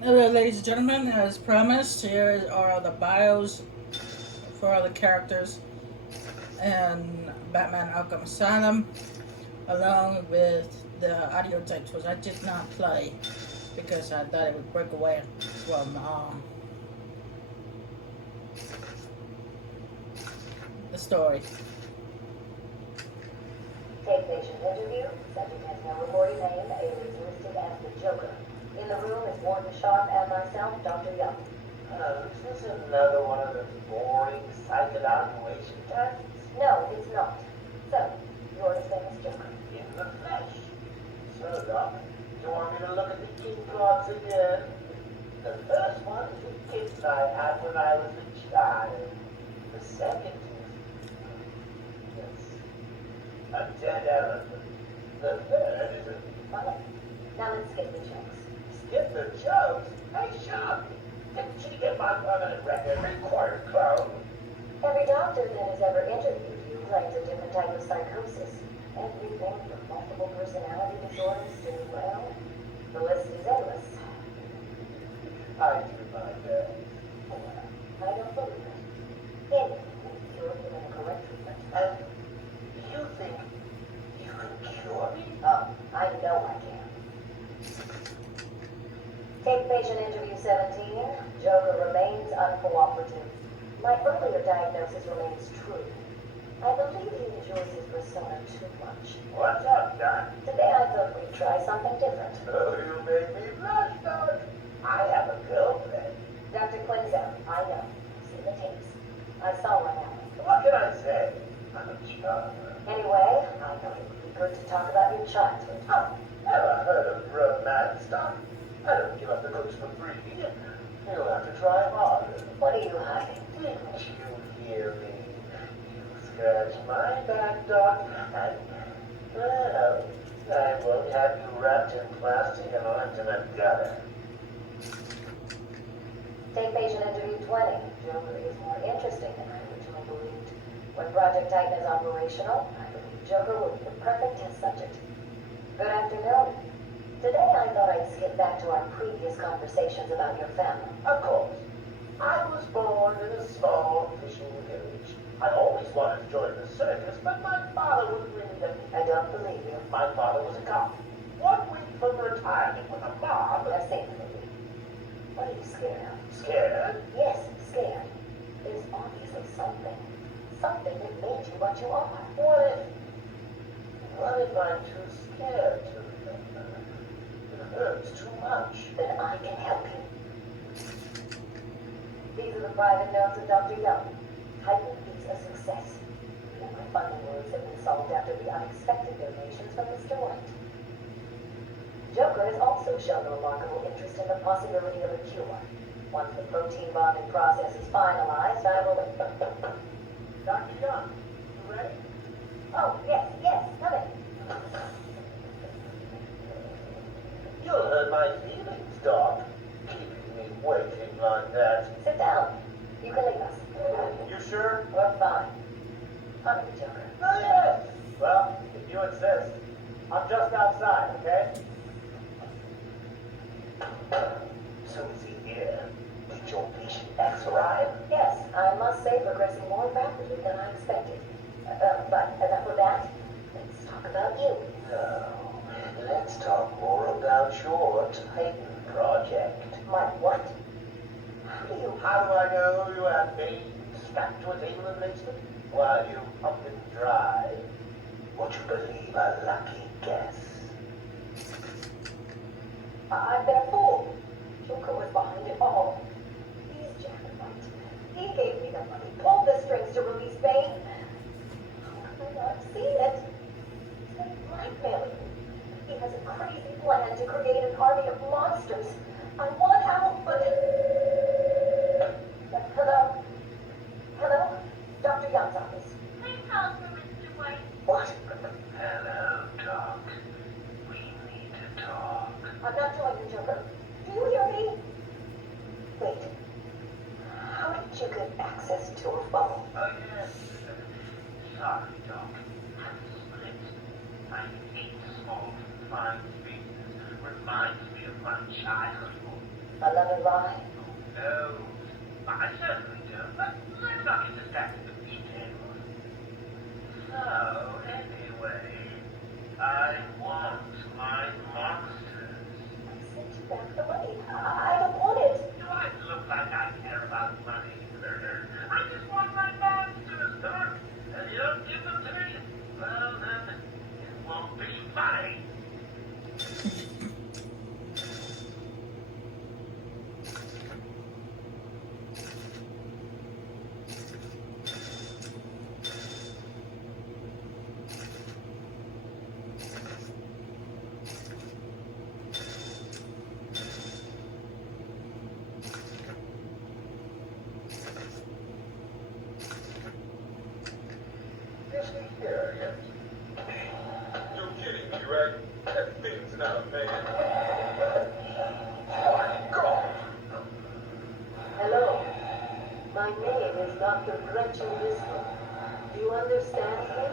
Ladies and gentlemen, as promised, here are the bios for all the characters in Batman Arkham Asylum, along with the audio tapes, which I did not play because I thought it would break away from the story. Take patient interview. Subject has no recorded name. Alias listed as the Joker. In the room is Warden Sharp and myself, Dr. Young. Is this another one of those boring psych evaluation tests? No, it's not. So, you're the famous Joker. In the flesh. So, Doc, do you want me to look at the ink blots again? The first one is a gift I had when I was a child. The second is, yes, a dead elephant. The third is a... Okay. Now let's skip the jokes. Skip the jokes? Hey, Sean, didn't you get my permanent record? Required clown. Every doctor that has ever interviewed you claims a different type of psychosis. Everything from multiple personality disorders to, well, the list is endless. I do my best. I don't believe it. Anything will be cured given a correct treatment. And you think you can cure me? Oh, I know I can. Take patient interview 17. Joker remains uncooperative. My earlier diagnosis remains true. I believe he enjoys his persona too much. What's up, Doc? Today I thought we'd try something different. Oh, you make me blush, Doc. I have a girlfriend. Dr. Quinzel, I know. See the tapes. I saw one now. What can I say? I'm a charmer. Anyway, I thought it would be good to talk about your childhood. Oh, never heard of romance, Doc. I don't give up the goods for free. You'll have to try harder. What are you hiding? Didn't you hear me? You scratch my back, Doc, and, well, I won't have you wrapped in plastic and locked in a gutter. Take patient interview 20. Joker is more interesting than I originally believed. When Project Titan is operational, I believe Joker will be the perfect test subject. Good afternoon. Today I thought I'd skip back to our previous conversations about your family. Of course. I was born in a small fishing village. I always wanted to join the circus, but my father wouldn't really let me. I don't believe you. My father was a cop. 1 week from retirement with a mob. I've seen the movie. What are you scared of? Scared? Yes, scared. There's obviously something. Something that made you what you are. What if I'm too scared to remember? It hurts too much. Then I can help you. These are the private notes of Dr. Young. Titan is a success. The funding woes have been solved after the unexpected donations from Mr. White. Joker has also shown a remarkable interest in the possibility of a cure. Once the protein bonding process is finalized, I will... Dr. Young, you ready? Oh, yes, come in. You'll hurt my feelings, Doc. Keeping me waiting like that. Sit down. You can leave us. You sure? We're fine. Hungry, Joker. Oh, yes. Well, if you insist. I'm just outside, okay? So is he here? Did your patient X arrive? Yes, I must say progressing more rapidly than I expected. But enough of that. Let's talk about you. No. Let's talk more about your Titan project. My what? How do I know you have me strapped to a table in the basement while you pump and dry? Would you believe a lucky guess? I've been a fool. Joker was behind it all. He's Jacobite. He gave me the money, pulled the strings to release Bane. How could I not see it? He's like blackmailing me. He has a crazy plan to create an army of monsters. I want out, but... Hello? Hello? Dr. Young's office. Please hold for Mr. White. What? Hello, Doc. We need to talk. I'm not telling you, Joker. Do you hear me? Wait. How did you get access to her phone? Oh, yes. A loving ride? No, I certainly don't, but let's not get distracted with details. So, anyway, I want my monsters. I sent you back the money. I don't want it. Do I look like I care about money, Murder? I just want my monsters, Doc. And you don't give them to me? Well, then, it won't be funny. Is he here yet? You're kidding me, right? That thing's not a man. My God! Hello. My name is Dr. Gretchen Whistler. Do you understand me?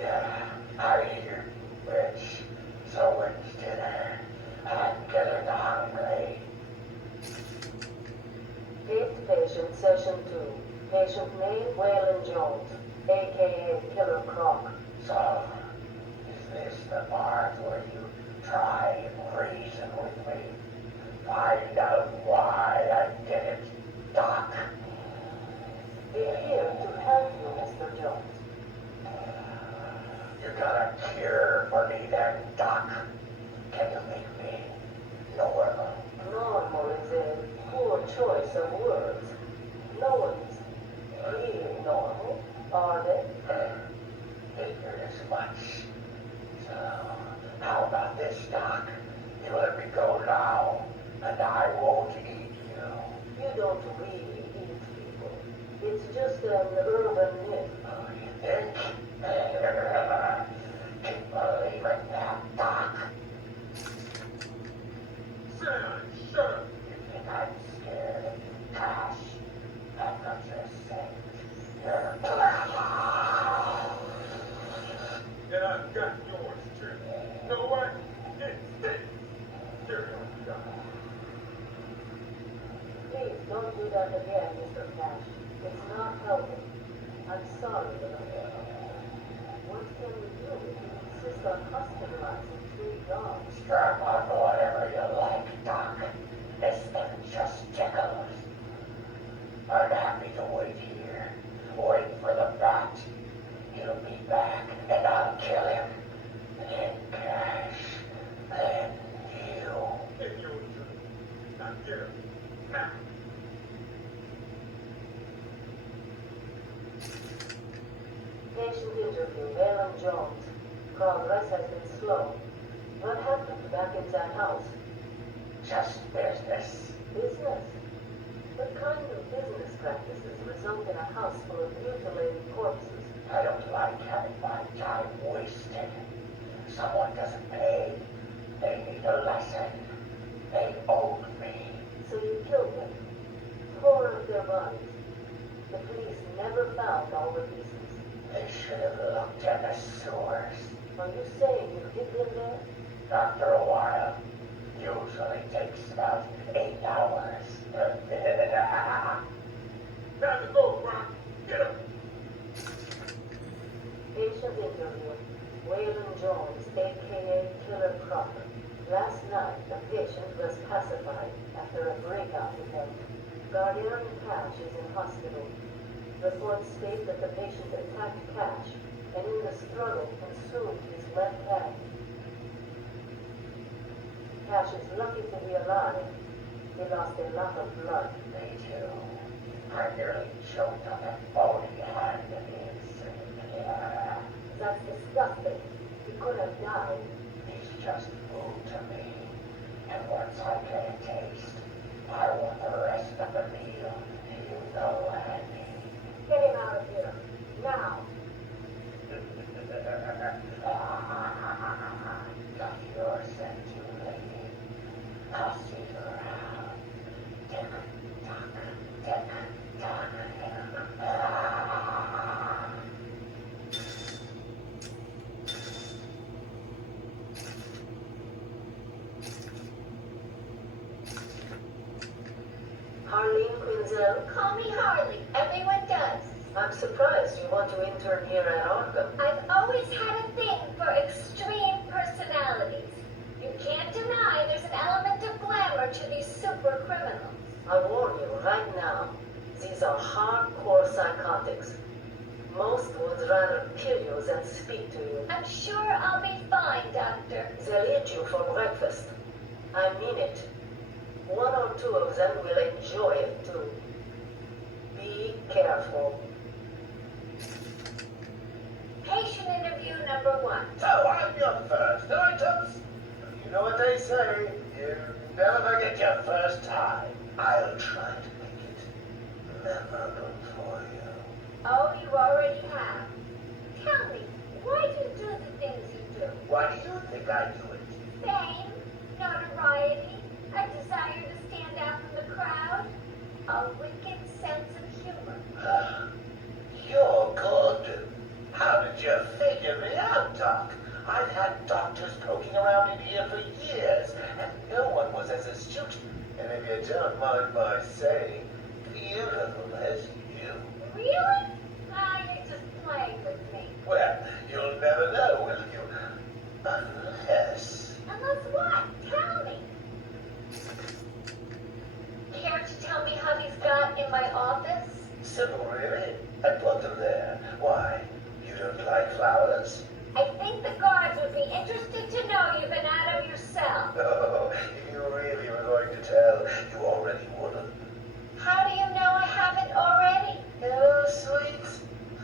Yeah, I hear you, Rich. So when's dinner? I'm getting hungry. Fifth patient, session 2. Patient name, Waylon Jones, a.k.a. Killer Croc. So, is this the part where you try and reason with me? Find out why I did it, Doc. We're here to help you, Mr. Jones. You got a cure for me then, Doc? Can you make me normal? Normal is a poor choice of words. No one's really normal, are they? Figured as much. So, how about this, Doc? You let me go now, and I won't eat you. You don't really eat people. It's just an urban myth. Oh, you think? Keep believing that, Doc. Sam, shut up! You think I'm scared of you, Cash? I'm not your saint. You're a killer. And I've got yours too. Know what? It's this. Here you go. Please don't do that again, Mr. Cash. It's not helping. I'm sorry about that. What can we do if you insist on hospitalizing 3 dogs? Strap on whatever you like, Doc. This thing just tickles. I'm happy to wait here. Wait for the bat. He'll be back, and I'll kill him. Then Cash. Then you. In your turn. Now get him. Now. Patient interview, Waylon Jones. Progress has been slow. What happened back in that house? Just business. Business? What kind of business practices result in a house full of mutilated corpses? I don't like having my time wasted. Someone doesn't pay. They need a lesson. They owed me. So you killed them, tore up their bodies. The police never found all the pieces. They should have looked in the sewers. Are you saying you hid them there? After a while. Usually takes about 8 hours. Now to go, Brock. Get him. Patient interview. Waylon Jones, a.k.a. Killer Croc. Last night, a patient was pacified after a breakout event. Guardian Cash is in hospital. Reports state that the patient attacked Cash and in the struggle consumed his left hand. Cash is lucky to be alive. He lost a lot of blood. Me too. I nearly choked on that bony hand of his. That's disgusting. He could have died. He's just food to me. And once I get a taste, I want the rest of the meal. You know, Andy. Get him out of here. Now. Got your scent too, lady. I'll see you around. Tick, tock, tick, tock. So call me Harley. Everyone does. I'm surprised you want to intern here at Arkham. I've always had a thing for extreme personalities. You can't deny there's an element of glamour to these super criminals. I warn you right now, these are hardcore psychotics. Most would rather kill you than speak to you. I'm sure I'll be fine, Doctor. They'll eat you for breakfast. I mean it. One or two of them will enjoy it too. Be careful. Patient interview number 1. So I'm your first items. You know what they say, you never forget your first time. I'll try to make it memorable for you. Oh, you already have. Tell me, why do you do the things you do? Why do you think I do it? Fame, notoriety, a desire to stand out from the crowd, a wicked sense of humor. You're good. How did you figure me out, Doc? I've had doctors poking around in here for years, and no one was as astute, and if you don't mind my saying, beautiful as you. Really? Ah, you're just playing with me. Well, you'll never know, will you? Unless... Unless what? Tell me. Care to tell me how these got in my office? Simple, really. I put them there. Why? You don't like flowers? I think the guards would be interested to know you've been out of your cell. Oh, if you really were going to tell, you already would have. How do you know I haven't already? Oh, sweet.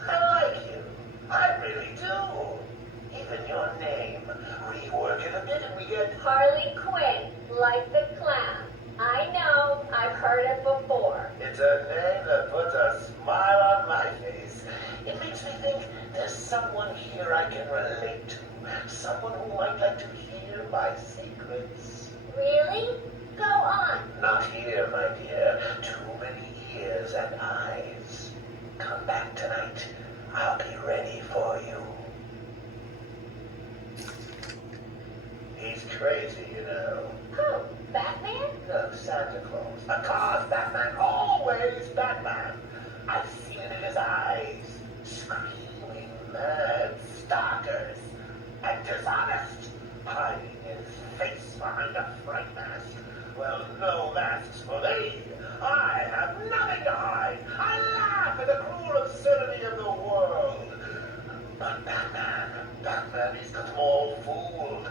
I like you. I really do. Even your name. Rework it a bit and we get... Harley Quinn, like the clown. I know, I've heard it before. It's a name that puts a smile on my face. It makes me think there's someone here I can relate to. Someone who might like to hear my secrets. Really? Go on. Not here, my dear. Too many ears and eyes. Come back tonight. I'll be ready for you. He's crazy, you know. Who? Batman? No, Santa Claus. Of course, Batman. Always Batman. I've seen it in his eyes. Screaming mad stalkers. And dishonest. Hiding his face behind a fright mask. Well, no masks for thee. I have nothing to hide. I laugh at the cruel absurdity of the world. But Batman, he's got them all fooled.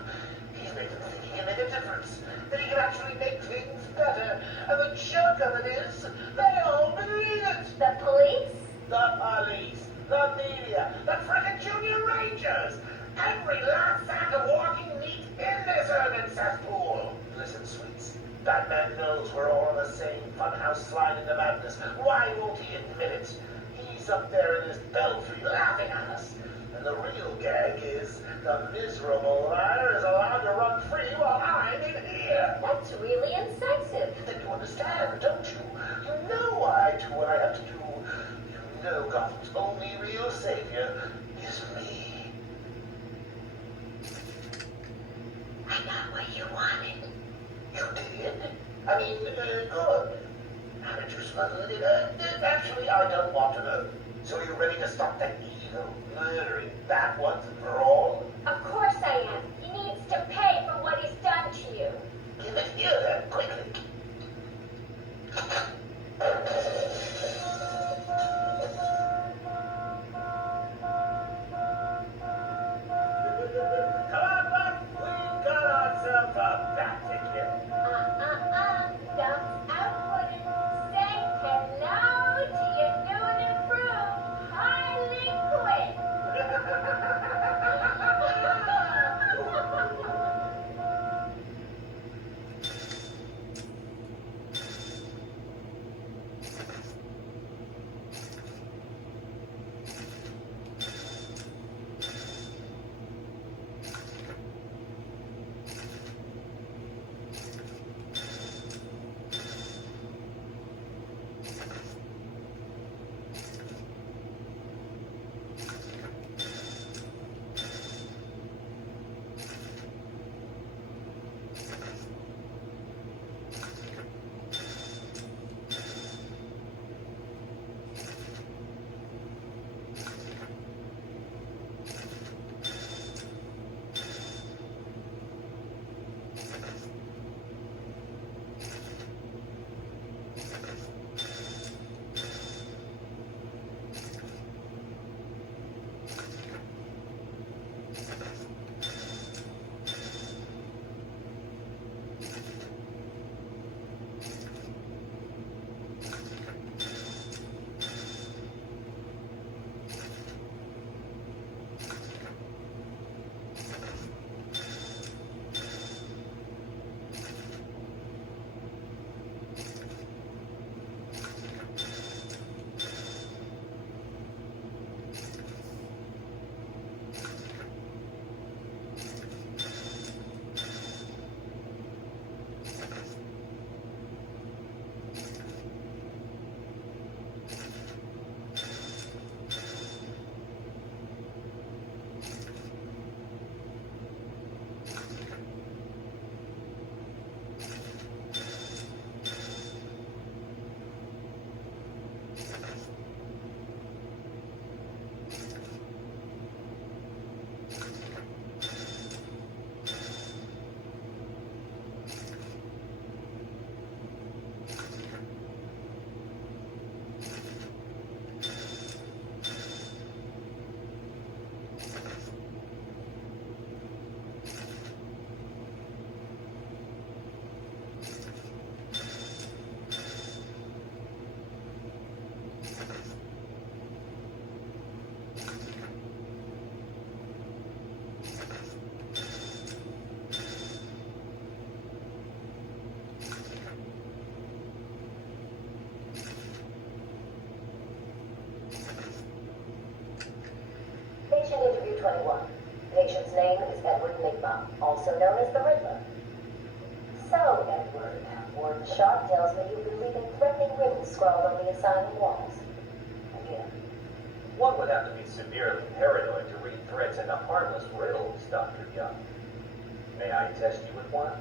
He's made them think he can make a difference. That he can actually make things better. And the joke of it is, they all believe it. The police? The police, the media, the frickin' junior rangers. Every last sack of walking meat in this urban cesspool. Listen, sweets. Batman knows we're all on the same funhouse slide into madness. Why won't he admit it? He's up there in his belfry laughing at us. And the real gag is the miserable liar is allowed to run free while I'm in here. That's really incisive. Then you understand, don't you? You know why I do what I have to do. You know Gotham's only real savior is me. I got what you wanted. You did? I mean, good. How did you smuggle it in? Actually, I don't want to know. So you're ready to stop that evil, murdering bat once and for all? Of course I am. He needs to pay for what he's done to you. Give it here then, quickly. Come on, Buck. We've got ourselves a bat to kill. Thumbs out, wouldn't say hello to your new and improved Harley Quinn. known as the Riddler. So, Edward, Warden Sharp tells me you've been leaving threatening riddles scrawled on the asylum walls. Again. One would have to be severely paranoid to read threats into harmless riddles, Dr. Young. May I test you with one?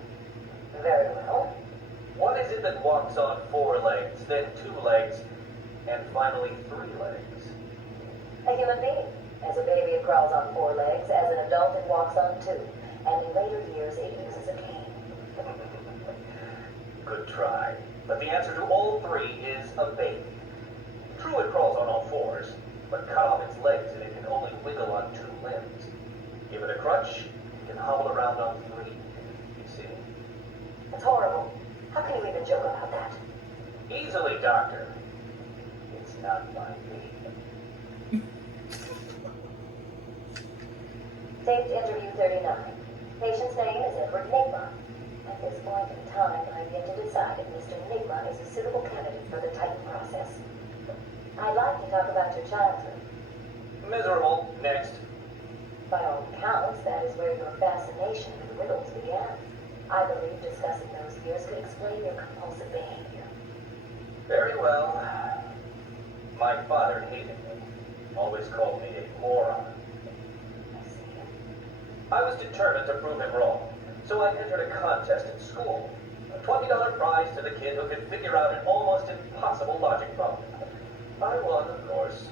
Very well. What is it that walks on 4 legs, then 2 legs, and finally 3 legs? A human being. As a baby, it crawls on 4 legs. As an adult, it walks on 2. And in later years, it uses a cane. Good try. But the answer to all 3 is a baby. True, it crawls on all 4s, but cut off its legs and it can only wiggle on 2 limbs. Give it a crutch, it can hobble around on 3. You see? It's horrible. How can you even joke about that? Easily, Doctor. It's not my baby. Taped interview 39. Patient's name is Edward Nigma. At this point in time, I've yet to decide if Mr. Nigma is a suitable candidate for the Titan process. I'd like to talk about your childhood. Miserable. Next. By all accounts, that is where your fascination with riddles began. I believe discussing those years could explain your compulsive behavior. Very well. My father hated me. Always called me a moron. I see. I was determined to prove him wrong, so I entered a contest in school. A $20 prize to the kid who could figure out an almost impossible logic problem. I won, of course.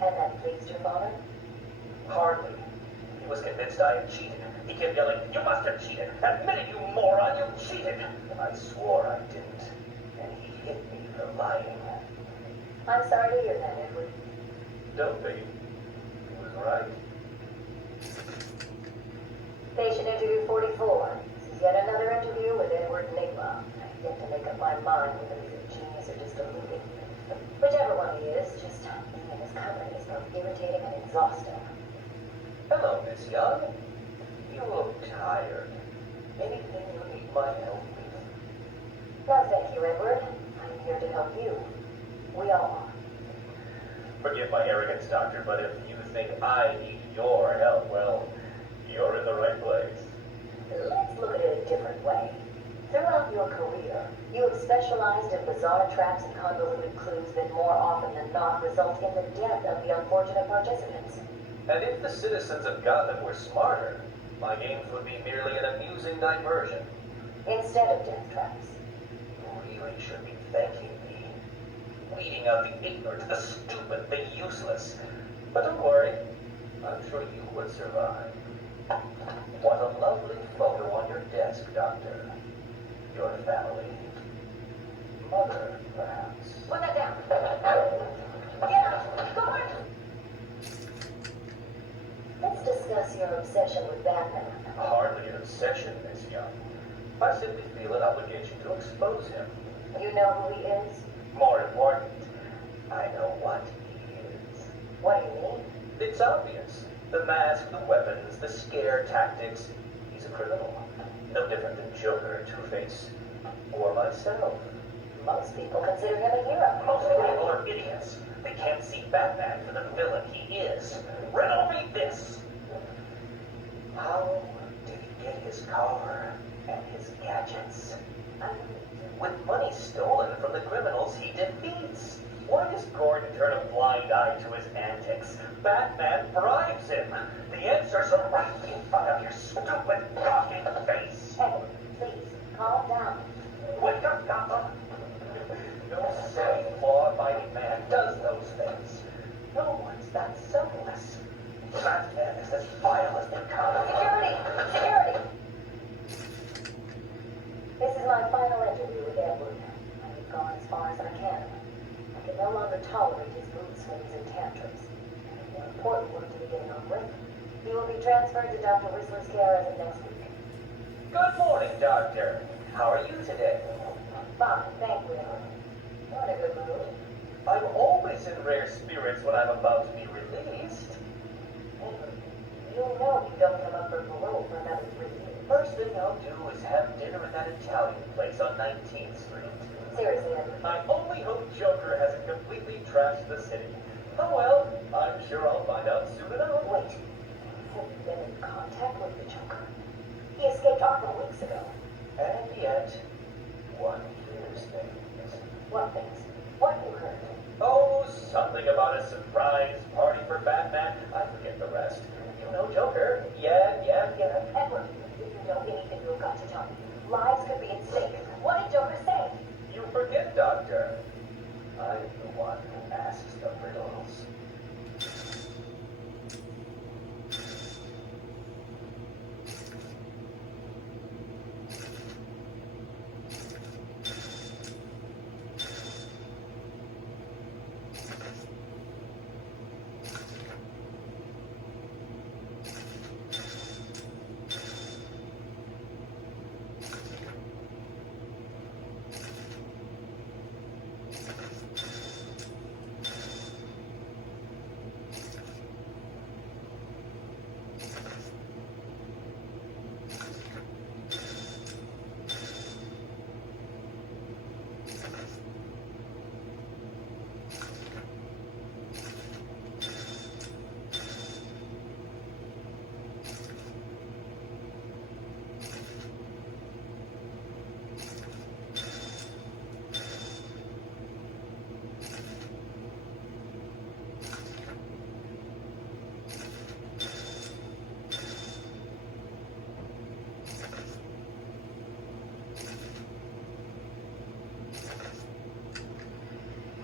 And that pleased your father? Hardly. He was convinced I had cheated. He kept yelling, "You must have cheated! Admit it, you moron! You cheated!" I swore I didn't, and he hit me for lying. I'm sorry to hear that, Edward. Don't be. He was right. Patient interview 44. This is yet another interview with Edward Nigma. I've yet to make up my mind whether he's a genius or just deluded. Whichever one he is, just being in his company is both irritating and exhausting. Hello, Miss Young. You look tired. Anything you need my help with? No, thank you, Edward. I'm here to help you. We all are. Forgive my arrogance, Doctor, but if you think I need your help, well, you're in the right place. Let's look at it a different way. Throughout your career, you have specialized in bizarre traps and convoluted clues that more often than not result in the death of the unfortunate participants. And if the citizens of Gotham were smarter, my games would be merely an amusing diversion. Instead of death traps. You really should be thanking me. Weeding out the ignorant, the stupid, the useless. But don't worry, I'm sure you would survive. What a lovely photo on your desk, Doctor. Your family. Mother, perhaps. Put that down. Get up. Go on. Let's discuss your obsession with Batman. Hardly an obsession, Miss Young. I simply feel an obligation to expose him. You know who he is? More important, I know what he is. What do you mean? It's obvious. The mask, the weapons, the scare tactics. He's a criminal. No different than Joker, Two-Face, or myself. Most people consider him a hero. Most people are idiots. They can't see Batman for the villain he is. Riddle me this. How did he get his car and his gadgets? With money stolen from the criminals he defeats. Why does Gordon turn a blind eye to his antics? Batman bribes him. The answers are right in front of your stupid, gawking face. Hey, please, calm down. Wake up, Gotham. No silly, law-abiding man does those things. No one's that selfless. Batman is as vile as they come. Security! Security! This is my final interview with Edward. I've gone as far as I can. I can no longer tolerate his mood swings and tantrums. I have more important work to be getting on with. He will be transferred to Dr. Whistler's care as of next week. Good morning, Doctor. How are you today? Fine, thank you, Edward. You're in a good mood. I'm always in rare spirits when I'm about to be released. Edward, you know you don't come up for parole for another 3 years. First thing I'll do is have dinner at that Italian place on 19th Street. Seriously, Edward. I only hope Joker hasn't completely trashed the city. Oh well, I'm sure I'll find out soon enough. Wait. Have you been in contact with the Joker? He escaped Arkham weeks ago. And yet, one hears things. What things? What you heard? Oh, something about a surprise party for Batman. I forget the rest. You know Joker. Yeah. Edward, if you know anything, you've got to tell me. Lives could be at stake. What did Joker say? You forget, Doctor. I'm the one who asks the riddles.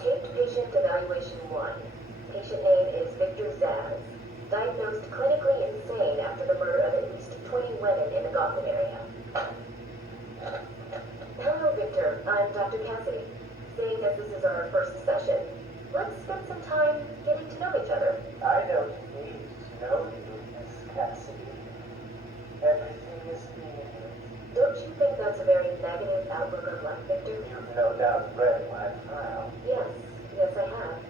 Taped patient evaluation 1. Patient name is Victor Zaz. Diagnosed clinically insane after the murder of at least 20 women in the Gotham area. Hello, Victor. I'm Dr. Cassidy. Seeing that this is our first session, let's spend some time getting to know each other. I know you need to know you, Miss Cassidy. Everything is near. Don't you think that's a very negative outlook on life, Victor? You've no doubt read my file. Yes, I have.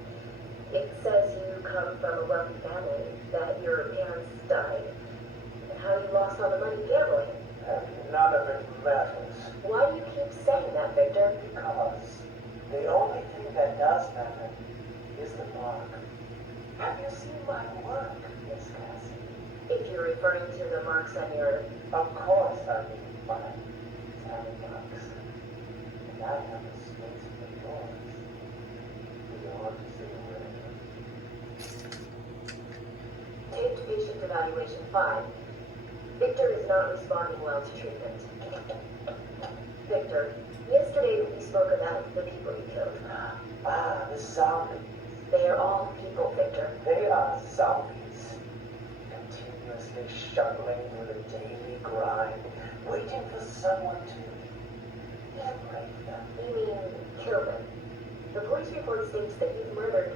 It says you come from a wealthy family, that your parents died, and how you lost all the money gambling. And none of it matters. Why do you keep saying that, Victor? Because the only thing that does matter is the mark. Have you seen my work, Miss Cassidy? If you're referring to the marks on your... Of course I mean my tally marks. And I have a space for yours. Beyond zero. Taped patient evaluation 5. Victor is not responding well to treatment. Victor, yesterday we spoke about the people you killed. Ah, the zombies. They are all people, Victor. They are zombies. Continuously struggling with a daily grind, waiting for someone to liberate them. You mean kill them? The police report states that you've murdered,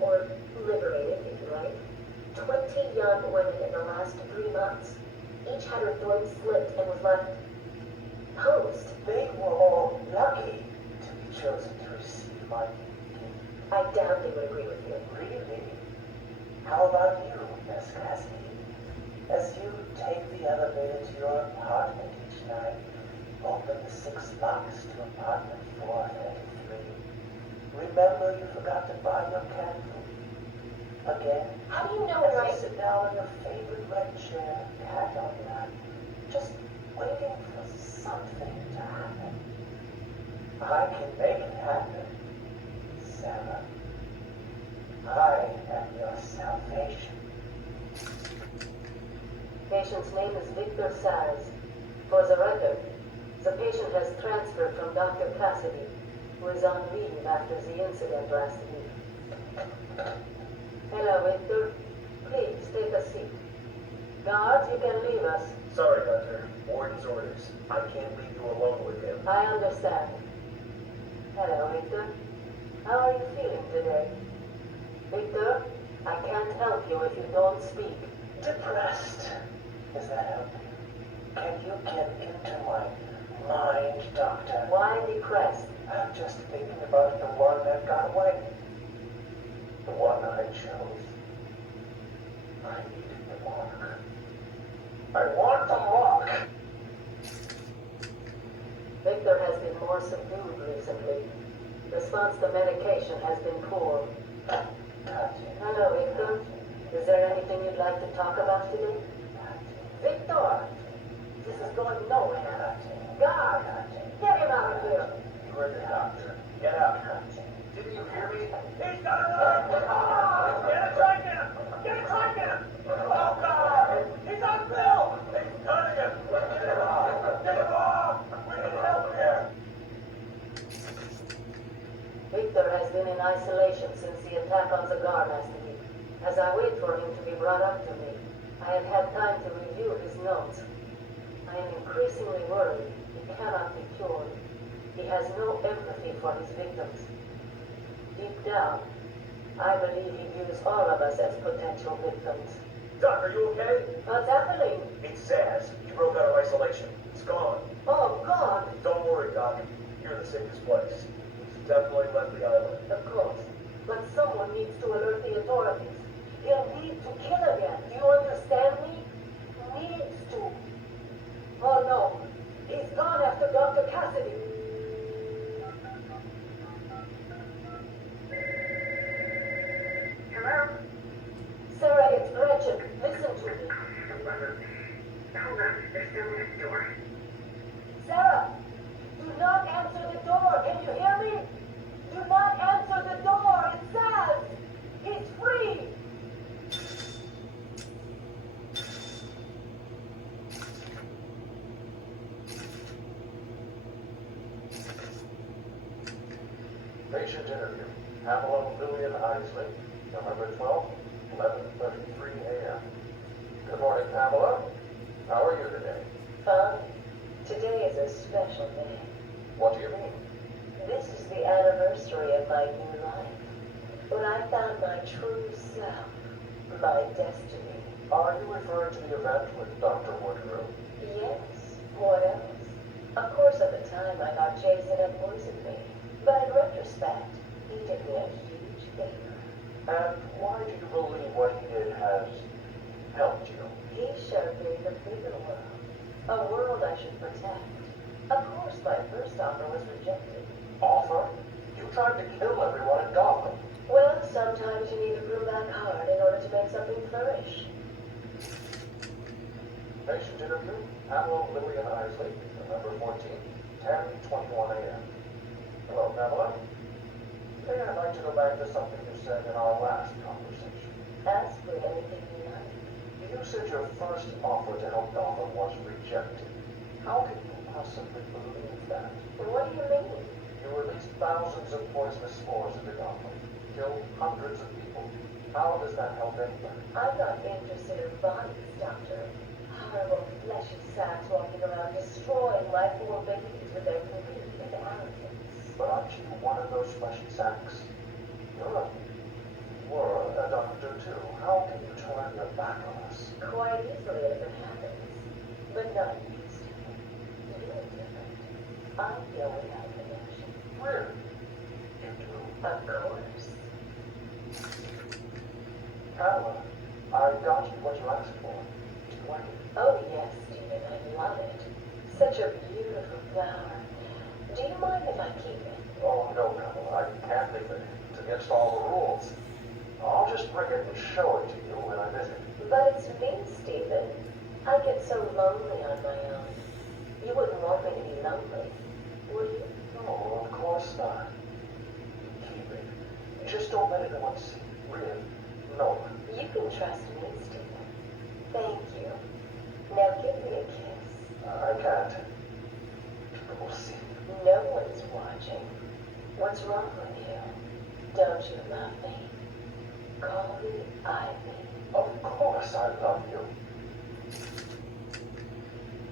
or liberated, if you like, 20 young women in the last 3 months. Each had her throat slit and was left posed. They were all lucky to be chosen to receive my gift. I doubt they would agree with you. Really? How about you, Miss Cassidy? As you take the elevator to your apartment each night, open the 6 locks to apartment 433. Remember you forgot to buy your cat food. Again, How do you know as where you sit down in your favorite red chair, cat on lap, just waiting for something to happen. I can make it happen, Sarah. I am your salvation. Patient's name is Victor Saz. For the record, the patient has transferred from Dr. Cassidy, who is on leave after the incident last week. Hello, Victor. Please take a seat. Guards, you can leave us. Sorry, Doctor. Warden's orders. I can't leave you alone with him. I understand. Hello, Victor. How are you feeling today? Victor, I can't help you if you don't speak. Depressed. Does that help you? Can you get into my mind, Doctor? Why depressed? I'm just thinking about the one that got away. The one I chose. I needed the mark. I want the mark. Victor has been more subdued recently. Response to medication has been poor. Hello, Victor. Is there anything you'd like to talk about today? Victor! The This is going nowhere. God, get him out of here. You heard the doctor. Get out. Didn't you hear me? He's got it up! Get it right now! Get it right now! Oh, God! He's on Bill! He's cutting him! Get him off! Get him off! We need help here! Victor has been in isolation since the attack on Zagar last week. As I wait for him to be brought up to me, I have had time to review his notes. I am increasingly worried he cannot be cured. He has no empathy for his victims. Deep down, I believe he views all of us as potential victims. Doc, are you okay? What's happening? It's Zaz. He broke out of isolation. It's gone. Oh, God! Don't worry, Doc. You're in the safest place. He's definitely left the island. Of course. But someone needs to alert the authorities. He'll need to kill again. Do you understand me? Needs to. Oh, no. He's gone after Dr. Cassidy. Hello? Sarah, it's Gretchen. Listen to me. Hold on. There's someone at the door. Sarah, do not answer the door. Can you hear me? Do not answer the door. It says he's free. Patient interview. Pamela Lillian Isley, November 12th, 11:33 a.m. Good morning, Pamela. How are you today? Fine. Today is a special day. What do you mean? This is the anniversary of my new life. When I found my true self, my destiny. Are you referring to the event with Dr. Woodrow? Yes, what else? Of course, at the time I thought Jason had poisoned me. But in retrospect, he did me a huge favor. And why do you believe what he did has helped you? He showed me the bigger world. A world I should protect. Of course, my first offer was rejected. Offer? You tried to kill everyone in Gotham. Well, sometimes you need to prove that hard in order to make something flourish. Patient interview. Pamela Lillian Isley, November 14th, 10:21 a.m. Hello, Pamela. Today I'd like to go back to something you said in our last conversation. Ask me anything you like. You said your first offer to help Gotham was rejected. How can you possibly believe that? What do you mean? You released thousands of poisonous spores into Gotham, killed hundreds of people. How does that help anybody? I'm not interested in bodies, Doctor. Horrible fleshy sacks walking around destroying life-form babies with their convenient arrogance. But aren't you one of those fleshy sacks? You were a doctor too. How can you turn your back on us? Quite easily if it happens. But not used to. You're different. I feel without connection. Really? You do? Of course. Pamela, I got you what you asked for. Do you like it? Oh yes, Stephen, I love it. Such a beautiful flower. Do you mind if I keep it? Oh, no, Pamela, I can't leave it. It's against all the rules. I'll just bring it and show it to you when I visit. But it's me, Stephen. I get so lonely on my own. You wouldn't want me to be lonely, would you? No, of course not. Keep it. Just don't let anyone see. Really. No one. You can trust me, Stephen. Thank you. Now give me a kiss. I can't. People will see. No one's watching. What's wrong with you? Don't you love me? Call me Ivy. Of course I love you.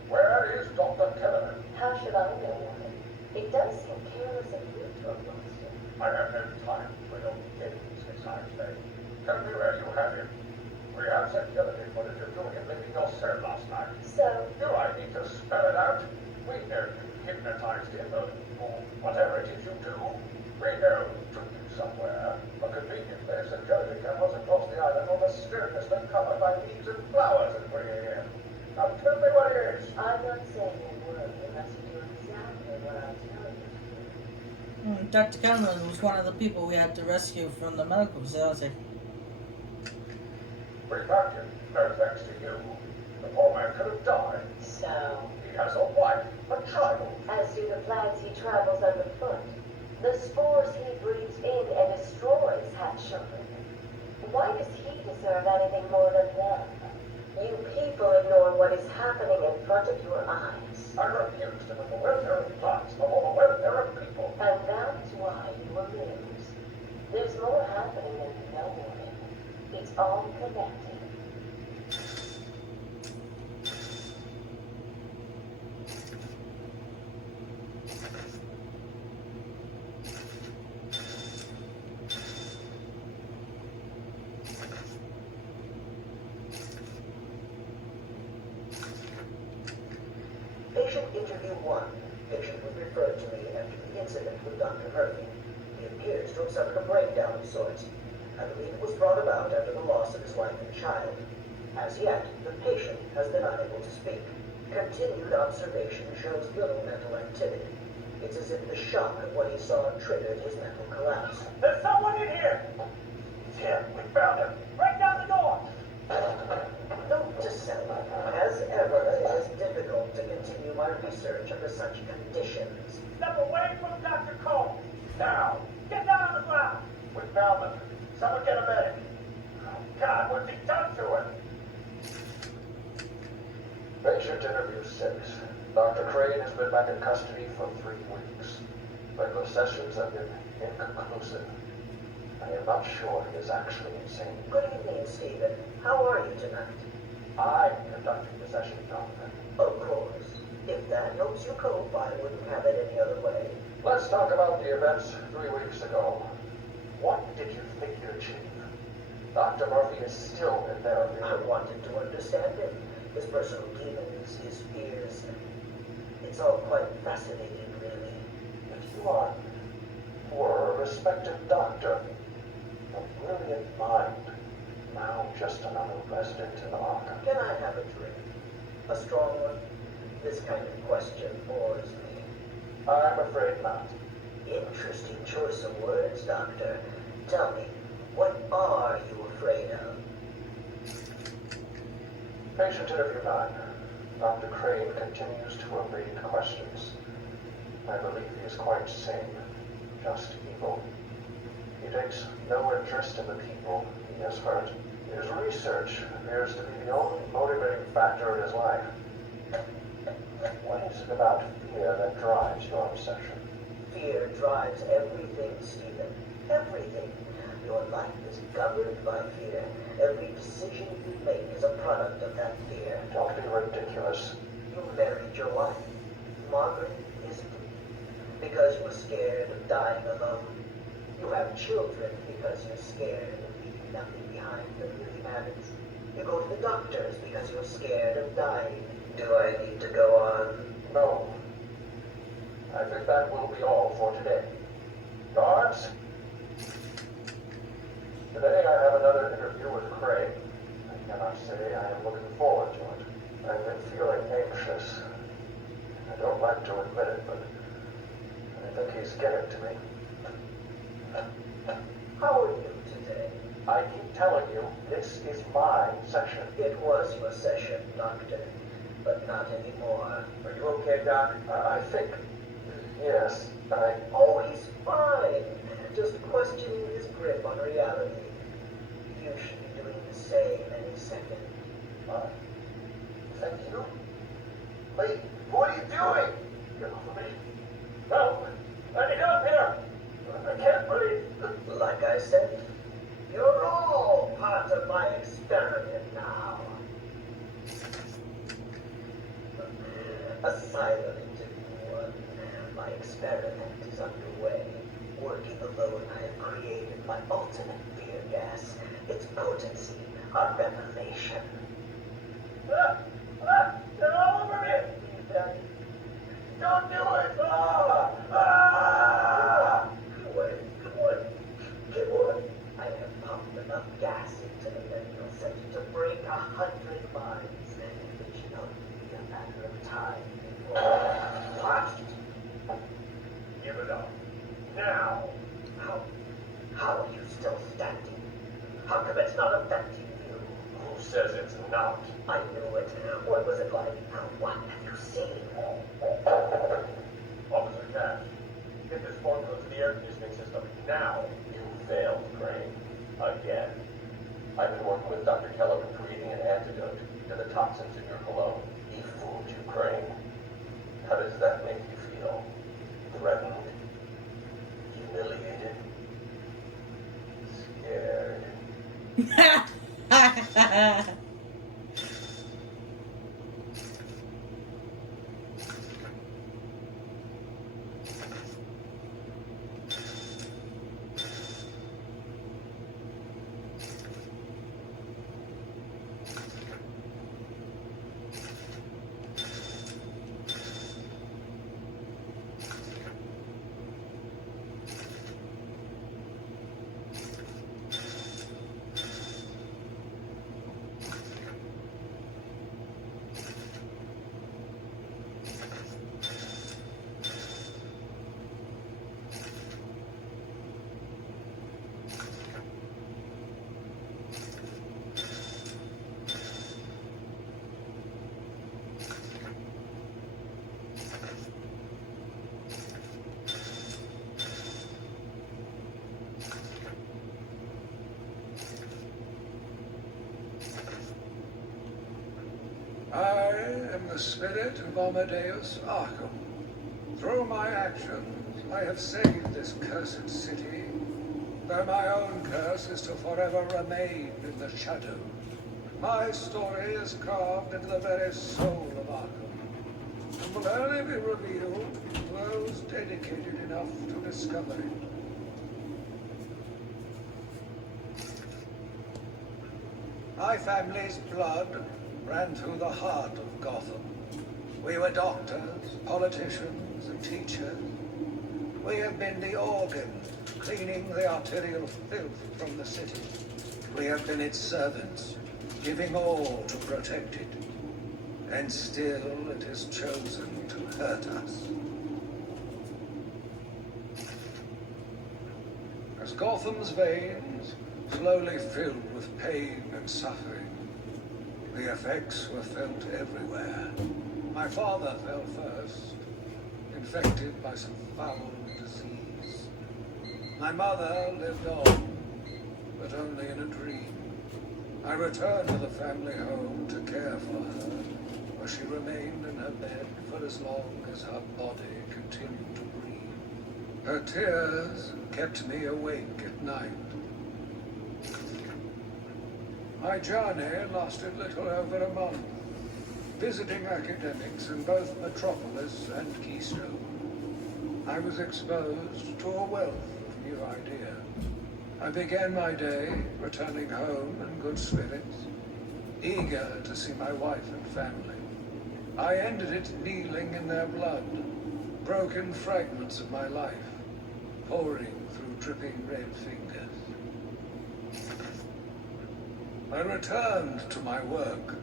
Where is Dr. Kellerman? How should I know, woman? It does seem careless of you to have lost him. I have no time for your games, Miss Isley. Tell me where you have him. We have security footage of you in leaving your cell last night. So, Do I need to spell it out? We know you hypnotized him, or whatever it is you do. We know you took him somewhere. A convenient place security cameras across the island were mysteriously covered by leaves and flowers and bringing in. Now tell me what it is. I'm not saying a word unless you do exactly what I tell you to do. Dr. Cameron was one of the people we had to rescue from the medical facility. We found him. No thanks to you. The poor man could have died. So, He has a wife, a child. As do the plants he travels underfoot. The spores he breathes in and destroys have children. Why does he deserve anything more than them? You people ignore what is happening in front of your eyes. I refuse to put the welfare of plants before the welfare of people. And that's why you will lose. There's more happening than you know, Warren. It's all connected. Patient interview 1. Patient was referred to me after the incident with Dr. Murphy. He appears to have suffered a breakdown of sorts. I believe it was brought about after the loss of his wife and child. As yet, the patient has been unable to speak. Continued observation shows little mental activity. It's as if the shock of what he saw triggered his mental collapse. There's someone in here! He's here. We found him. Break down the door! Note to self, as ever, it is difficult to continue my research under such conditions. Step away from Dr. Cole. Now, get down on the ground. We found him. Someone get a medic. Oh, God, what's he done to him? Patient interview 6. Dr. Crane has been back in custody for 3 weeks. Regular sessions have been inconclusive. I am not sure he is actually insane. Good evening, Stephen. How are you tonight? I'm conducting the session, Jonathan. Of course. If that helps you cope, I wouldn't have it any other way. Let's talk about the events 3 weeks ago. What did you think you'd achieve? Dr. Murphy is still in therapy. I wanted to understand him. His personal demons, his fears. It's all quite fascinating, really. If you were a respected doctor, a brilliant mind, now just another resident in Arkham. Can I have a drink? A strong one? This kind of question bores me. I'm afraid not. Interesting choice of words, Doctor. Tell me, what are you afraid of? Patient interview 9. Dr. Crane continues to evade questions. I believe he is quite sane, just evil. He takes no interest in the people he has hurt. His research appears to be the only motivating factor in his life. What is it about fear that drives your obsession? Fear drives everything, Stephen. Everything. Your life is governed by fear. Every decision you make is a product of that fear. Don't be ridiculous. You married your wife. Margaret isn't. Because you were scared of dying alone. You have children because you're scared of leaving nothing behind that really matters. You go to the doctors because you're scared of dying. Do I need to go on? No. I think that will be all for today. Guards? Today I have another interview with Craig. I cannot say I am looking forward to it. I've been feeling anxious. I don't like to admit it, but I think he's getting to me. How are you today? I keep telling you, this is my session. It was your session, Doctor, but not anymore. Are you okay, Doc? I think... Yes, Oh, he's fine. Just questioning his grip on reality. You should be doing the same any second. Thank you. Wait, what are you doing? Get off of me. Help! I need help here! I can't breathe. Like I said, you're all part of my experiment now. Asylum interview 1. My experiment is underway. Working alone, I have created my ultimate fear gas. Its potency, a revelation. They're all over me! Don't do it! Come on. I have pumped enough gas into the medical center to break 100 minds. It should only be a matter of time before... What? Give it up. Now! How are you still standing? How come it's not affecting you? Who says it's not? I knew it. What was it like? What have you seen? Officer Cash, get this formula to the air conditioning system now. You failed, Crane. Again. I've been working with Dr. Keller in creating an antidote to the toxins in your cologne. He fooled you, Crane. How does that make you feel? Threatened? Humiliated? Scared? I am the spirit of Amadeus Arkham. Through my actions, I have saved this cursed city, though my own curse is to forever remain in the shadows. My story is carved into the very soul of Arkham, and will only be revealed to those dedicated enough to discover it. My family's blood ran through the heart of Gotham. We were doctors, politicians, and teachers. We have been the organ, cleaning the arterial filth from the city. We have been its servants, giving all to protect it. And still it has chosen to hurt us. As Gotham's veins slowly filled with pain and suffering, the effects were felt everywhere. My father fell first, infected by some foul disease. My mother lived on, but only in a dream. I returned to the family home to care for her, where she remained in her bed for as long as her body continued to breathe. Her tears kept me awake at night. My journey lasted little over a month, visiting academics in both Metropolis and Keystone. I was exposed to a wealth of new ideas. I began my day returning home in good spirits, eager to see my wife and family. I ended it kneeling in their blood, broken fragments of my life, pouring through dripping red fingers. I returned to my work,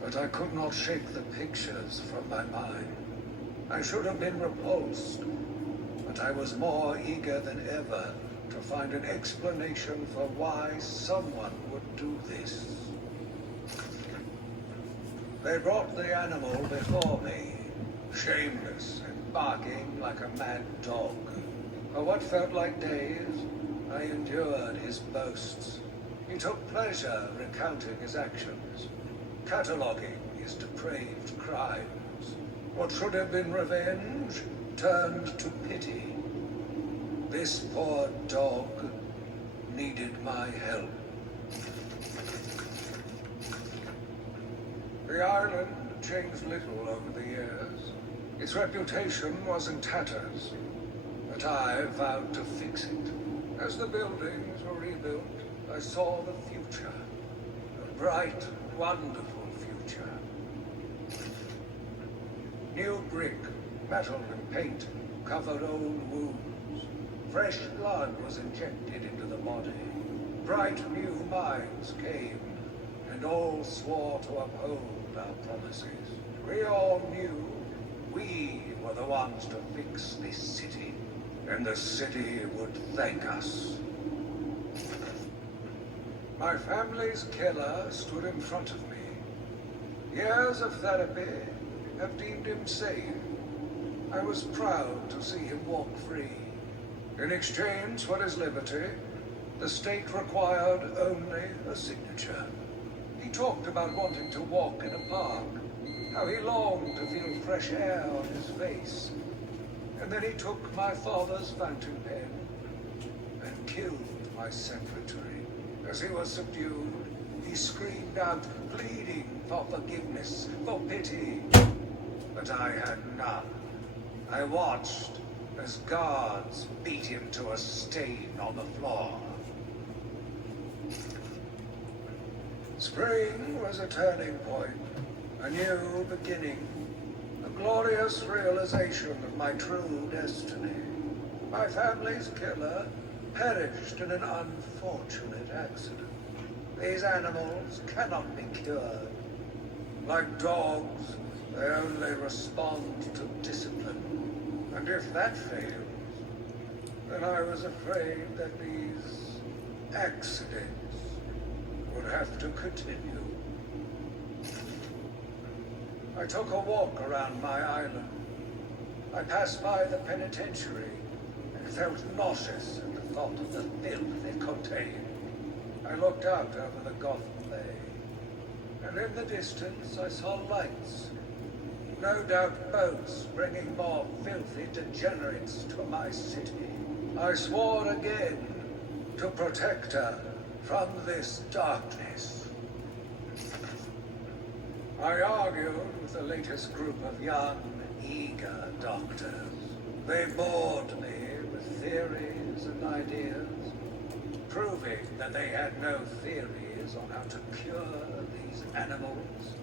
but I could not shake the pictures from my mind. I should have been repulsed, but I was more eager than ever to find an explanation for why someone would do this. They brought the animal before me, shameless and barking like a mad dog. For what felt like days, I endured his boasts. He took pleasure recounting his actions, cataloguing his depraved crimes. What should have been revenge turned to pity. This poor dog needed my help. The island changed little over the years. Its reputation was in tatters, but I vowed to fix it. As the buildings were rebuilt, I saw the future, a bright, wonderful future. New brick, metal, and paint covered old wounds. Fresh blood was injected into the body. Bright new minds came, and all swore to uphold our promises. We all knew we were the ones to fix this city, and the city would thank us. My family's killer stood in front of me. Years of therapy have deemed him sane. I was proud to see him walk free. In exchange for his liberty, the state required only a signature. He talked about wanting to walk in a park, how he longed to feel fresh air on his face. And then he took my father's fountain pen and killed my secretary. As he was subdued, he screamed out, pleading for forgiveness, for pity. But I had none. I watched as guards beat him to a stain on the floor. Spring was a turning point, a new beginning, a glorious realization of my true destiny. My family's killer perished in an unfortunate accident. These animals cannot be cured. Like dogs, they only respond to discipline. And if that fails, then I was afraid that these accidents would have to continue. I took a walk around my island. I passed by the penitentiary and felt nauseous at the thought of the filth it contained. I looked out over the Gotham Bay, and in the distance I saw lights. No doubt boats bringing more filthy degenerates to my city. I swore again to protect her from this darkness. I argued with the latest group of young, eager doctors. They bored me with theories and ideas, proving that they had no theories on how to cure these animals.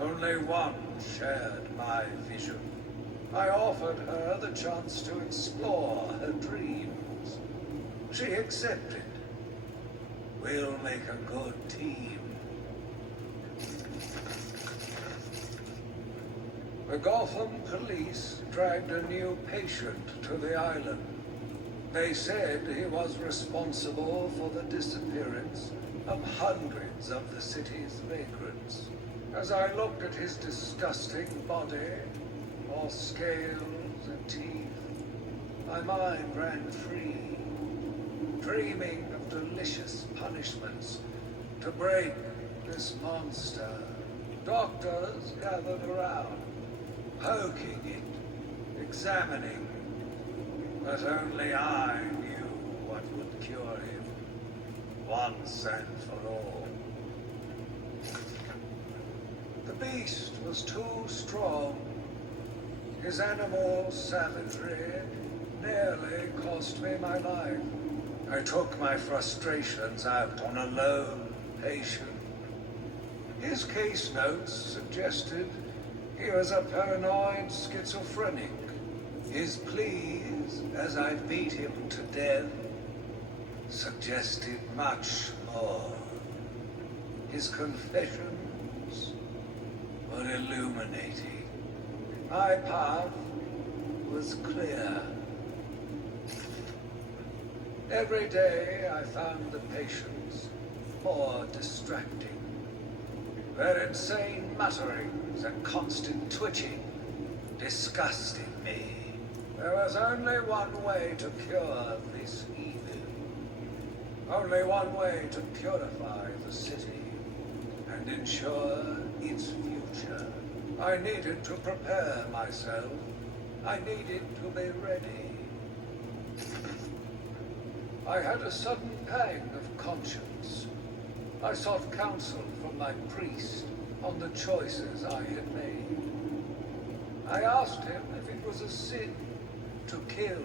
Only one shared my vision. I offered her the chance to explore her dreams. She accepted. We'll make a good team. The Gotham police dragged a new patient to the island. They said he was responsible for the disappearance of hundreds of the city's vagrants. As I looked at his disgusting body, all scales and teeth, my mind ran free, dreaming of delicious punishments to break this monster. Doctors gathered around, poking it, examining, but only I knew what would cure him, once and for all. The beast was too strong. His animal savagery nearly cost me my life. I took my frustrations out on a lone patient. His case notes suggested he was a paranoid schizophrenic. His pleas, as I beat him to death, suggested much more. His confessions were illuminating. My path was clear. Every day I found the patients more distracting. Their insane mutterings and constant twitching disgusted me. There was only one way to cure this evil. Only one way to purify the city and ensure its future. I needed to prepare myself. I needed to be ready. I had a sudden pang of conscience. I sought counsel from my priest on the choices I had made. I asked him if it was a sin to kill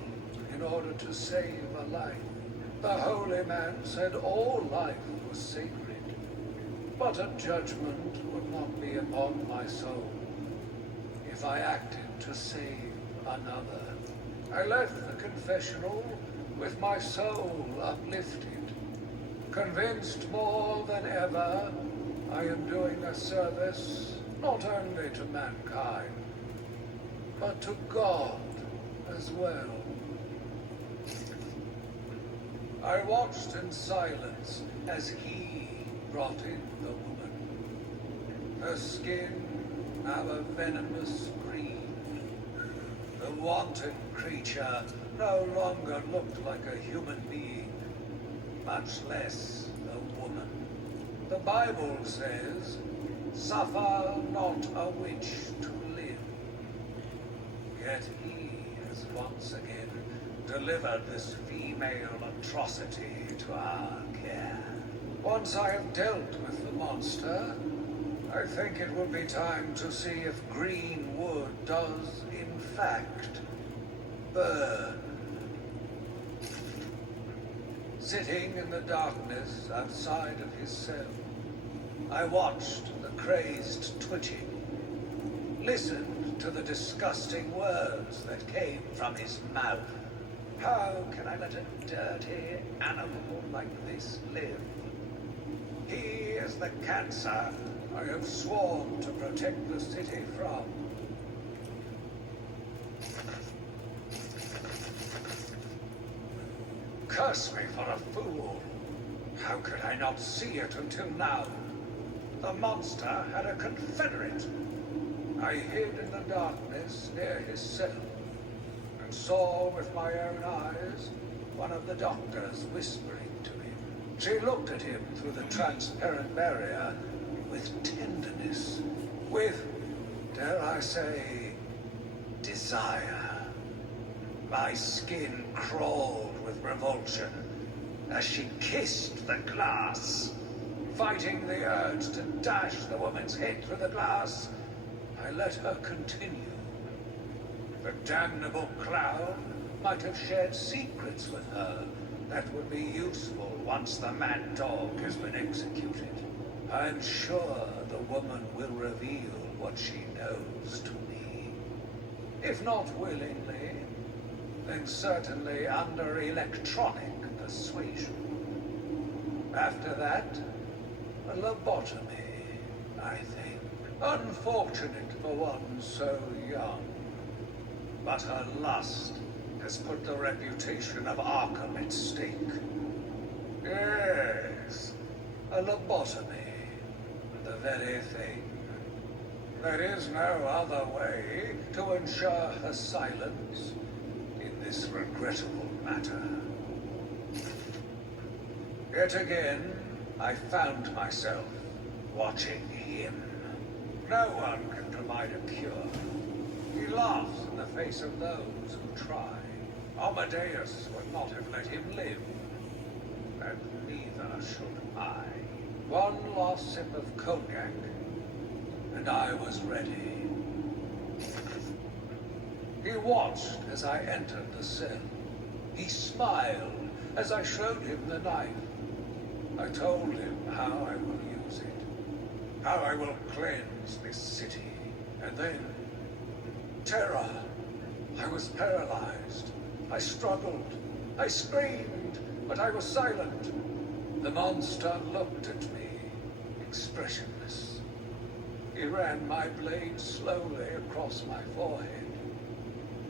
in order to save a life. The holy man said all life was sacred, but a judgment would not be upon my soul if I acted to save another. I left the confessional with my soul uplifted, convinced more than ever I am doing a service not only to mankind, but to God as well. I watched in silence as he brought in the woman. Her skin now a venomous green. The wanton creature no longer looked like a human being, much less a woman. The Bible says, "Suffer not a witch to live." Yet he has once again delivered this female atrocity to our care. Once I have dealt with the monster, I think it will be time to see if green wood does, in fact, burn. Sitting in the darkness outside of his cell, I watched the crazed twitching, listened to the disgusting words that came from his mouth. How can I let a dirty animal like this live? He is the cancer I have sworn to protect the city from. Curse me for a fool. How could I not see it until now? The monster had a confederate. I hid in the darkness near his cell and saw with my own eyes one of the doctors whispering to him. She looked at him through the transparent barrier with tenderness, with, dare I say, desire. My skin crawled with revulsion as she kissed the glass. Fighting the urge to dash the woman's head through the glass, I let her continue. The damnable clown might have shared secrets with her that would be useful once the mad dog has been executed. I'm sure the woman will reveal what she knows to me. If not willingly, then certainly under electronic persuasion. After that, a lobotomy, I think. Unfortunate for one so young. But her lust has put the reputation of Arkham at stake. Yes, a lobotomy. The very thing. There is no other way to ensure her silence in this regrettable matter. Yet again, I found myself watching him. No one can provide a cure. He laughs in the face of those who try. Amadeus would not have let him live. And neither should I. One last sip of cognac, and I was ready. He watched as I entered the cell. He smiled as I showed him the knife. I told him how I will use it, how I will cleanse this city, and then terror. I was paralyzed. I struggled. I screamed, but I was silent. The monster looked at me, expressionless. He ran my blade slowly across my forehead.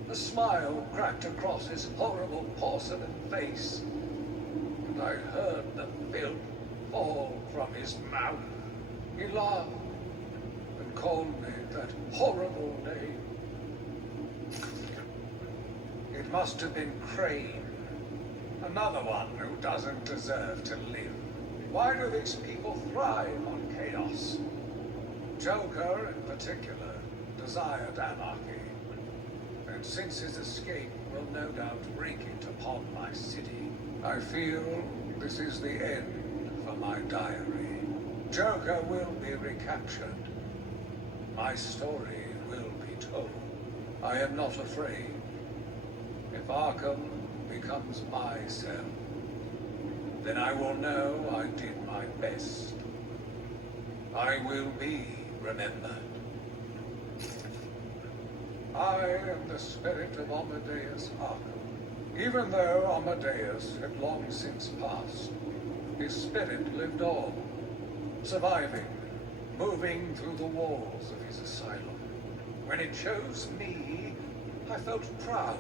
A smile cracked across his horrible porcelain face, and I heard the filth fall from his mouth. He laughed and called me that horrible name. It must have been Crane, another one who doesn't deserve to live. Why do these people thrive on chaos? Joker, in particular, desired anarchy, and since his escape will no doubt wreak it upon my city, I feel this is the end for my diary. Joker will be recaptured. My story will be told. I am not afraid. If Arkham becomes my cell, then I will know I did my best. I will be remembered. I am the spirit of Amadeus Arkham. Even though Amadeus had long since passed, his spirit lived on, surviving, moving through the walls of his asylum. When it chose me, I felt proud.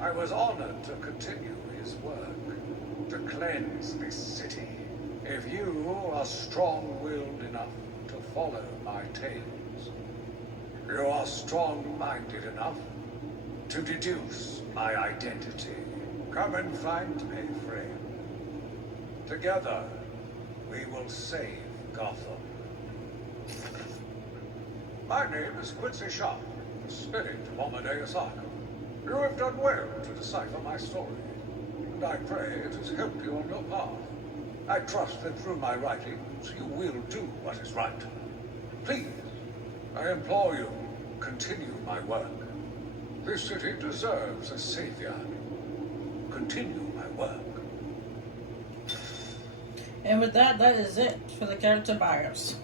I was honored to continue his work, to cleanse this city. If you are strong-willed enough to follow my tales, you are strong-minded enough to deduce my identity. Come and find me, friend. Together, we will save Gotham. My name is Quincy Sharp, the spirit of Amadeus Arkham. You have done well to decipher my story, and I pray it has helped you on your path. I trust that through my writings you will do what is right. Please, I implore you, continue my work. This city deserves a savior. Continue my work. And with that, that is it for the character bios.